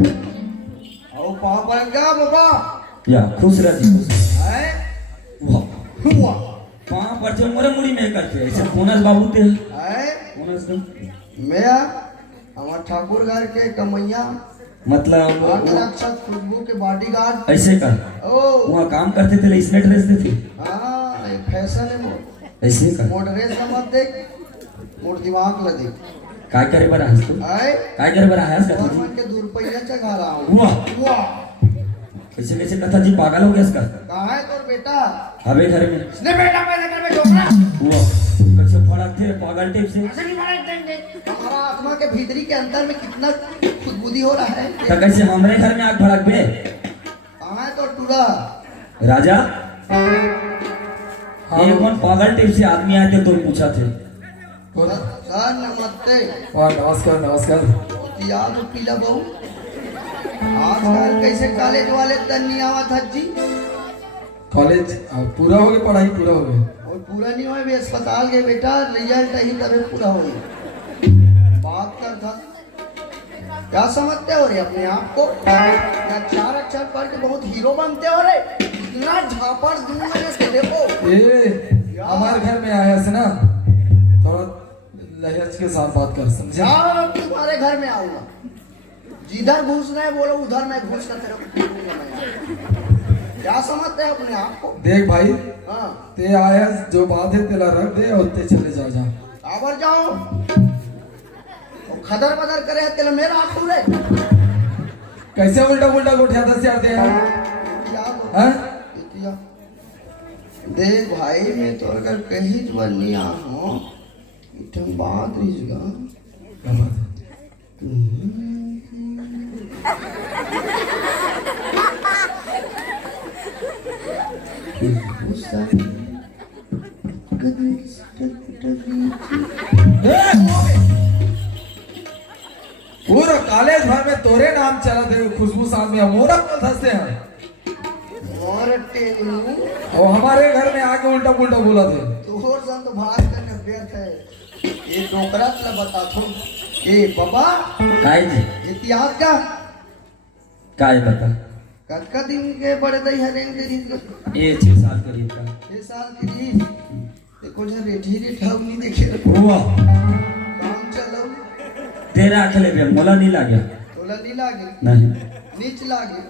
आओ पापा क्या बाबा या खुश रह जी खुश है वाह हुआ पाँव पर जो मोरे मुड़ी में करते ऐसे बोनस बाबू ते है बोनस दो मैं हमार ठाकुर घर के कमैया मतलब रक्षक खुशबू के बॉडीगार्ड ऐसे कर ओ वहाँ काम करते थे इसने ड्रेस देते हाँ ये फैशन है मोर ऐसे कर मोर ड्रेस का मत देख मोर दिमाग ला देख काय करे बरा हंस तू है काय करे बरा हंस कर गवर्नमेंट के दूर पैया चढ़ा रहा हूँ वाह वाह कैसे कैसे कथा जी पागल हो गया इसका कहाँ है तोर बेटा हवे घर में इसने बेटा पैदा कर में ढोकरा वाह कैसे फड़क थे पागल टेप से ऐसे नहीं मारा देंगे हमारा आत्मा के भीतरी के अंदर में कितना खुदबुदी हो रहा है तो कैसे हमारे घर में आग भड़क बे कहाँ है तो टूरा राजा ये कौन पागल टेप से आदमी आए थे तो पूछा थे सर नमस्ते नमस्कार नमस्कार याद हो पीला बहू आजकल कैसे कॉलेज वाले तन नहीं आवत हज जी कॉलेज पूरा हो गया पढ़ाई पूरा हो गया और पूरा नहीं हुआ भी अस्पताल के बेटा रिजल्ट ही तभी पूरा हो गया बात कर था क्या समझते हो रे अपने आप को अक्षर अक्षर पढ़ के बहुत हीरो बनते हो रे इतना झापड़ दूं मैंने से देखो ये हमारे घर में आया से ना थोड़ा लहज के साथ बात कर समझे जाओ तुम्हारे घर में आऊंगा जिधर घुस रहे बोलो उधर मैं घुस कर तेरे क्या समझते हैं अपने आप को देख भाई हाँ ते आया जो बात है तेरा रख दे और ते चले जा आवर जाओ और खदर बदर करे तेरा मेरा आंखों रे कैसे उल्टा उल्टा गोठिया 10,000 दे हाँ? देख भाई मैं तो अगर कहीं बननी आऊँ इतनी बात रिजगा क्या बात है पूरा कॉलेज भर में तोरे नाम चला थे खुशबू साथ में मोरा कौन धसते हैं और टेलू और हमारे घर में आके उल्टा पुल्टा बोला थे तोहर संग भाग करने व्यर्थ है ये डोकरा तला बता थो ए बाबा काय जी इतिहास का काय बता कतका दिन के बड़े दई हरेंग के दिन ये 6 साल करीब का 6 साल की दिन देखो जो रेठी रेठा नहीं देखे वाह काम चलो तेरा अकेले पे मोला नहीं लग गया तोला नहीं लागे नहीं नीच लागे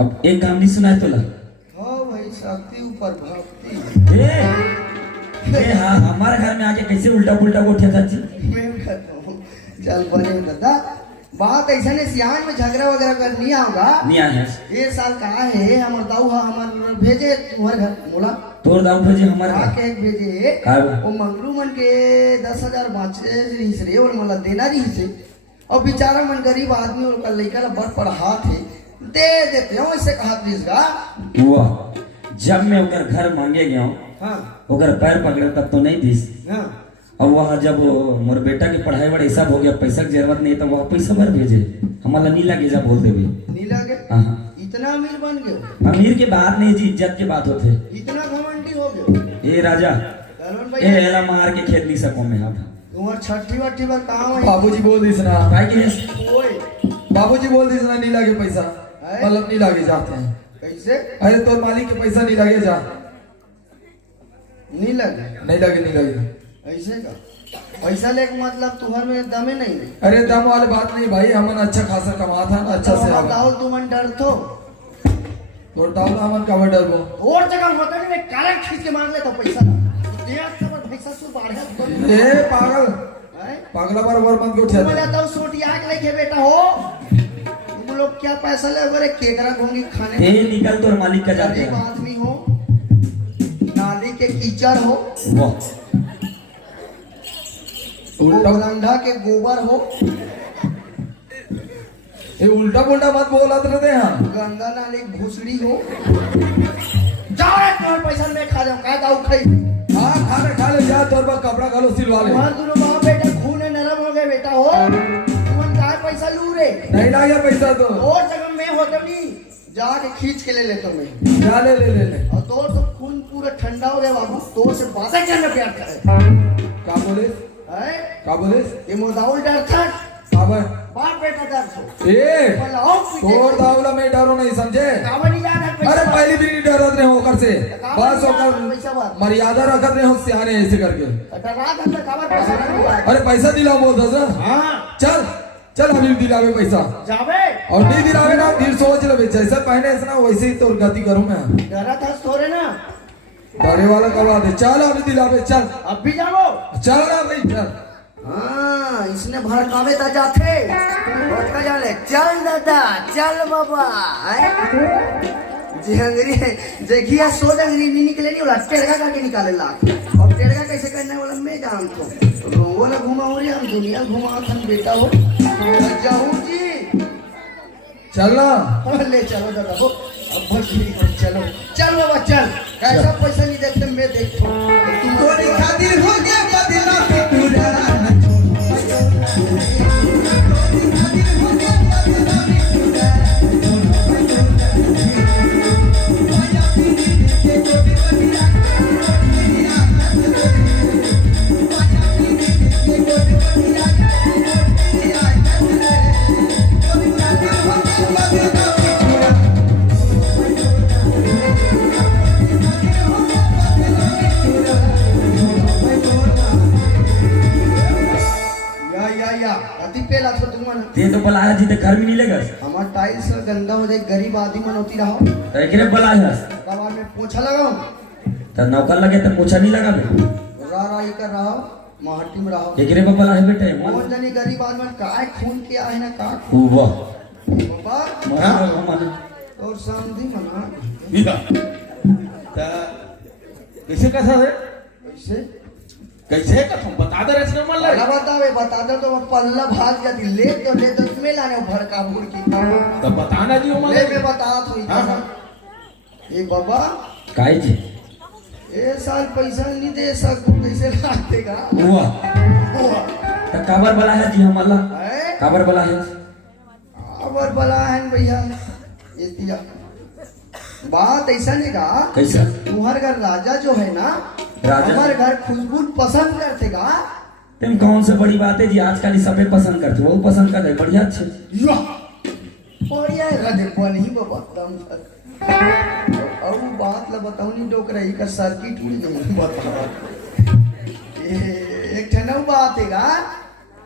अब एक काम नहीं सुना है तोला हाँ भाई शक्ति ऊपर भक्ति ए हाँ हमारे घर में आके कैसे उल्टा पुल्टा गोठिया था जी मैं कहता हूँ चल बने दादा बात ऐसा ने सियान में झगड़ा वगैरह कर नहीं आओगा नहीं आया ये साल का है हमार दाऊ हमार भेजे तुम्हारे घर बोला तोर दाऊ भेजे हमारे घर के भेजे काय वो मंगरू मन के 10,000 बाँचे रही रे और मला देना रही से और बेचारा मन गरीब आदमी और का लड़का ला बड़ पढ़ा थे दे देते हो ऐसे कहा प्लीजगा हुआ जब मैं उधर घर मांगे गया हूँ हाँ उधर पैर पकड़े तब तो नहीं दिस हाँ और वहाँ जब मोर बेटा की पढ़ाई बड़ा हिसाब हो गया पैसा की जरूरत नहीं तो वहाँ पैसा भर भेजे हमारा नहीं लगे जा बोल देवे नहीं लगे हाँ इतना अमीर बन गए अमीर के बात नहीं जी इज्जत के बात होते इतना घमंडी हो गए ए राजा करण ए भाई एला मार के खेल नहीं सको मैं आप तुम्हार छठी वट्ठी पर काम है बाबूजी बोल दी ना काय के ओए बाबूजी बोल दी ना नहीं लगे पैसा मतलब नहीं लगे जाते हैं कैसे अरे तो मालिक के पैसा नहीं लगे जा नहीं लगे नहीं लगे ऐसे का पैसा लेके मतलब तुम्हार में दमे नहीं है अरे दम वाली बात नहीं भाई हमन अच्छा खासा कमा था ना अच्छा से दाऊल तुम डर थो तो दाऊल हमन का डर वो और जगह होता नहीं काला खींच के मांग लेता पैसा देख सब पैसा सु बाढ़ ए पागल पागला बार मत उठा मैं जाता हूं सोटिया के लेके बेटा हो तुम लोग क्या पैसा ले अगर केकरा घोंगी खाने ए निकल तोर मालिक का जाते गरीब हैं आदमी हो नाली के कीचड़ हो वाह उल्टा गंधा के गोबर हो ये उल्टा पुल्टा मत बोला रहते हैं गंगा नाली की भूसड़ी हो जाओ रे तुम्हारे पैसा ले खा जाओ काय दाऊ खाई हाँ खा ले जा तोर पर कपड़ा घालो सिलवा ले तुम्हारे दोनों बाप बेटा खून नरम हो गए बेटा हो तुम काय पैसा लू रे नहीं लाया पैसा तो और जगह में होता नहीं जाके खींच के ले लेता मैं जा ले और तोर तो खून पूरा ठंडा हो गया बाबू तोर से बातें करने प्यार करे का बोले है का बोले ये मुर्दाउल डर था अबे बाप बेटा दर्द हो ए बोलाओ तोड़ दावला में डरो नहीं समझे। कावनी जाना अरे पहली भी नहीं डरत रहे होकर से, बस होकर मर्यादा रखत रहे हो सियाने ऐसे करके। डरा दंत कावर पैसा नहीं हुआ अरे पैसा दिलाओ बोल दस। हां चल चल अभी दिलावे पैसा, जावे और नहीं दिलावे ना फिर सोच ले जैसे पहले ऐसा ना वैसे ही तोर गति करूं मैं। डरा था तोरे ना डरे वाला करवा दे। चल अभी दिलावे चल, अब भी जाओ। चल ना भाई चल। हाँ इसने भड़कावे ता जाते भड़का जाले चल दादा चल बाबा जी अंग्री देखिए सो अंग्री नहीं निकले नहीं वाला टेढ़ा करके निकाले लाख, और टेढ़ा कैसे करने वाला मैं जान तो रोंगो ना घुमाओ रे हम दुनिया घुमाओ थन बेटा हो जाऊं जी। चलना ले चलो दादा हो अब बस ठीक है चलो चल बाबा चल। कैसा पैसा नहीं देखते मैं देखता हूँ तुम्हारी खातिर हो गया बदला पूरा ते तो बलाया जी ते घर में नहीं लगस। हमार टाइल्स गंदा हो जाए गरीब आदमी मनोती रहो तो एकरे बलाया कबार में पोछा लगाओ तो नौकर लगे तो पोछा नहीं लगा बे। राई कर रहा माटी में रहो एकरे पे बलाया बेटे कौन जानी गरीब आदमी काय खून किया है ना का वाह बाबा मन और समझी मना कैसे कैसा है कैसे कैसे का तुम बता दे रहे मन पल्ला बता दे तो पल्ला भाग जाती ले तो तुम्हें लाने भड़का भूड़ की तो बताना जी मन ले मैं बता थोड़ी हाँ। ये बाबा काय जी ए साल पैसा नहीं दे सकूं कैसे लाग देगा वाह तो काबर बलाया जी हमला है काबर बलाया और बला है भैया ये दिया बात ऐसा नहीं का कैसा तुम्हारे घर राजा जो है ना राजा? हमारे घर खुशबू पसंद करते का तुम कौन से बड़ी बात है जी आजकल ही सबे पसंद करते वो पसंद करते बढ़िया अच्छे बढ़िया है देखो नहीं बाबा दम और बात ला बताऊं नहीं डोक रही का सर्किट उड़ गई बताओ ये एक ठना बात है का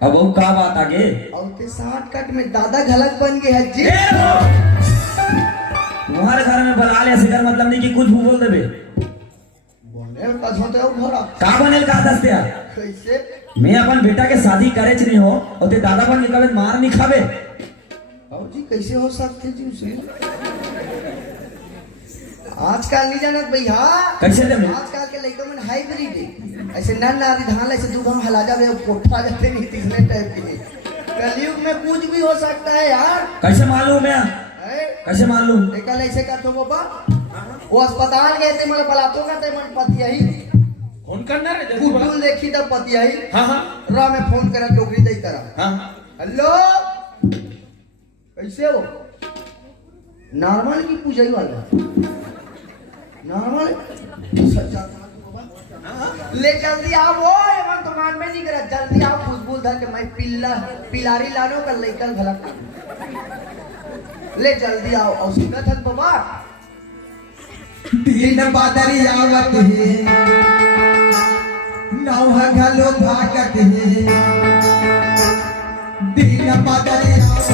अब वो का बात आगे और ते 60 कट में दादा घलक बन गए है जी तुम्हारे घर में बला ले सिकर मतलब नहीं कि कुछ भी बोल देबे बोले का होते हो घोड़ा का बनेल का दसते यार कैसे मैं अपन बेटा के शादी करे नहीं हो और ते दादा बन निकाले मार नहीं खावे बाबू जी कैसे हो सकते जी उसे आजकल नहीं जानत भैया कैसे दे आजकल के लड़कों में हाइब्रिड है ऐसे नन आदि धान ऐसे दूध हला जावे कोठा जाते नहीं तीसरे टाइप के कलयुग में कुछ भी हो सकता है यार कैसे मालूम है है? कैसे मालूम कल ऐसे कर तो बाबा वो अस्पताल गए थे मतलब बलातो का थे मन पतिया ही फोन करना रे जल्दी बोला कुटुल देखी तब पतिया ही हां हां रा में फोन करा डोगरी दई करा हां हेलो कैसे हो नॉर्मल की पूजा ही वाला नॉर्मल सच्चा ले जल्दी आओ वो एवं दुकान में नहीं करा जल्दी आओ खुशबू धर के मैं पिलारी लानो कर लेकर भला ले जल्दी आओ और सुनत हन बाबा दिन बादरी आवत है नौहा घलो भागत है दिन बादरी आवत